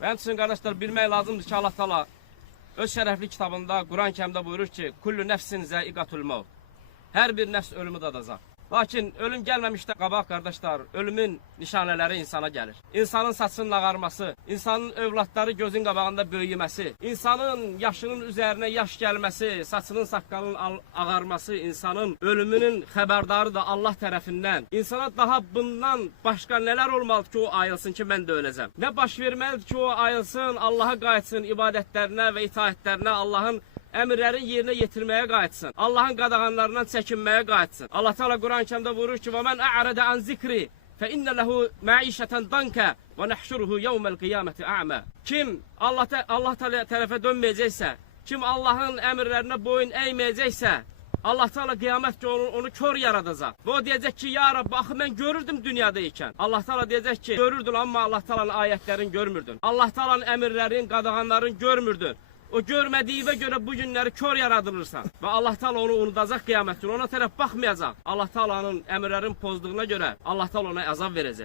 Və həmçinin qardaşlar bilmək lazımdır ki, Allah Taala öz şərəfli kitabında Quran-Kərimdə buyurur ki, kullu nəfsin zaiqatul maut. Hər bir nəfs ölümü dadacaq. Lakin ölüm gəlməmişdən qabaq qardaşlar, ölümün nişanələri insana gəlir. İnsanın saçının ağarması, insanın övladları gözün qabağında böyüməsi, insanın yaşının üzərinə yaş gəlməsi, saçının saqqalının ağarması, insanın ölümünün xəbərdarı da Allah tərəfindən. İnsana daha bundan başqa nələr olmalıdır ki, o ayılsın ki, mən də öləcəm. Nə baş verməlidir ki, o ayılsın, Allaha qayıtsın, ibadətlərinə və itaətlərinə, Allahın əmrlərin yerinə yetirməyə qayıtsın. Allahın qadağanlarından çəkinməyə qayıtsın. Allah Teala Quran-Kərimdə buyurur ki: "Və men a'rada an zikri fe inne lehu ma'işeten danka ve nahşuruhu yevmel kıyameti a'ma." Kim Allah Teala tərəfə dönməyəcəksə, kim Allahın əmrlərinə boyun əyməyəcəksə, Allah Teala qiyamət günü onu kör yaradacaq. Və o deyəcək ki, ya Rabbi, axı mən görürdüm dünyada ikən. Allah Teala deyəcək ki, görürdün, amma Allah Teala'nın ayətlərini görmürdün. Allah Teala'nın əmrlərini, qadağanlarını görmürdün. O görmədiyinə görə bu günləri kör yaradılırsan. Və Allah Teala onu unudacaq qiyamət günü. Ona tərəf baxmayacaq. Allah Teala'nın əmrlərini pozduğuna görə Allah Teala ona əzab verəcək.